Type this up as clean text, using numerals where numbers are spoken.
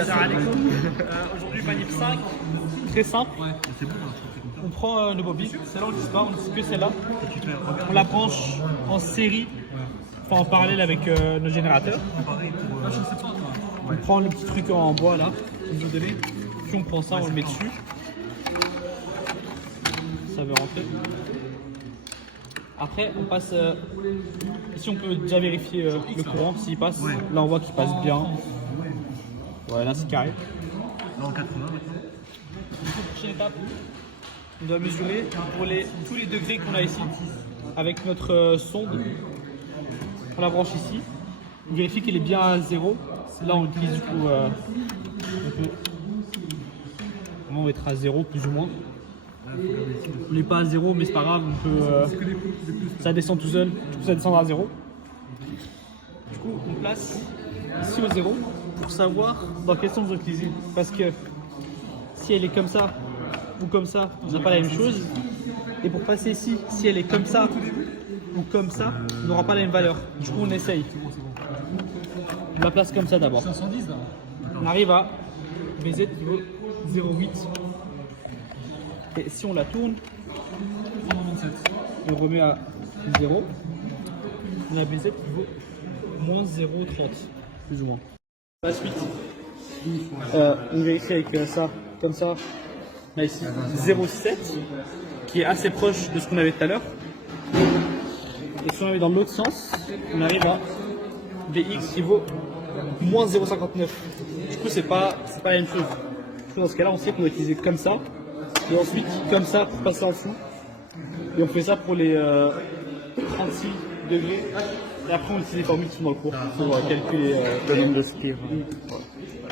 Aujourd'hui, manip 5, très simple. On prend le bobby, c'est là on utilise pas, on n'utilise que celle-là. On la branche en série, enfin en parallèle avec nos générateurs. On prend le petit truc en bois là, comme je vous donnais, puis on prend ça, on le met dessus. Ça veut rentrer. Après, on passe. Ici, on peut déjà vérifier le courant s'il passe. Là, on voit qu'il passe bien. Ouais, là, c'est carré. Là, en 80 maintenant. Prochaine étape, on doit mesurer pour tous les degrés qu'on a ici avec notre sonde. On la branche ici. On vérifie qu'elle est bien à 0. Là, on utilise du coup. On va être à 0 plus ou moins. On n'est pas à 0, mais c'est pas grave, on peut, ça descend tout seul, du coup ça descendra à 0. Du coup, on place ici au 0 pour savoir dans quel sens on doit utiliser. Parce que si elle est comme ça ou comme ça, on n'a pas la même chose. Et pour passer ici, si elle est comme ça ou comme ça, on n'aura pas la même valeur. Du coup, on essaye. On la place comme ça d'abord. On arrive à BZ qui vaut 0,8. Et si on la tourne, on le remet à 0, on a BZ qui vaut moins 0,30, plus ou moins. La suite, on vérifie avec ça, comme ça, on a ici 0,7, qui est assez proche de ce qu'on avait tout à l'heure. Et si on avait dans l'autre sens, on arrive à BX qui vaut moins 0,59. Du coup, c'est pas la même chose. Dans ce cas-là, on sait qu'on va utiliser comme ça. Et ensuite, comme ça, pour passer en dessous. Et on fait ça pour les 36 degrés. Et après, on utilise les formules qui sont dans le cours pour calculer le nombre de spires. Voilà.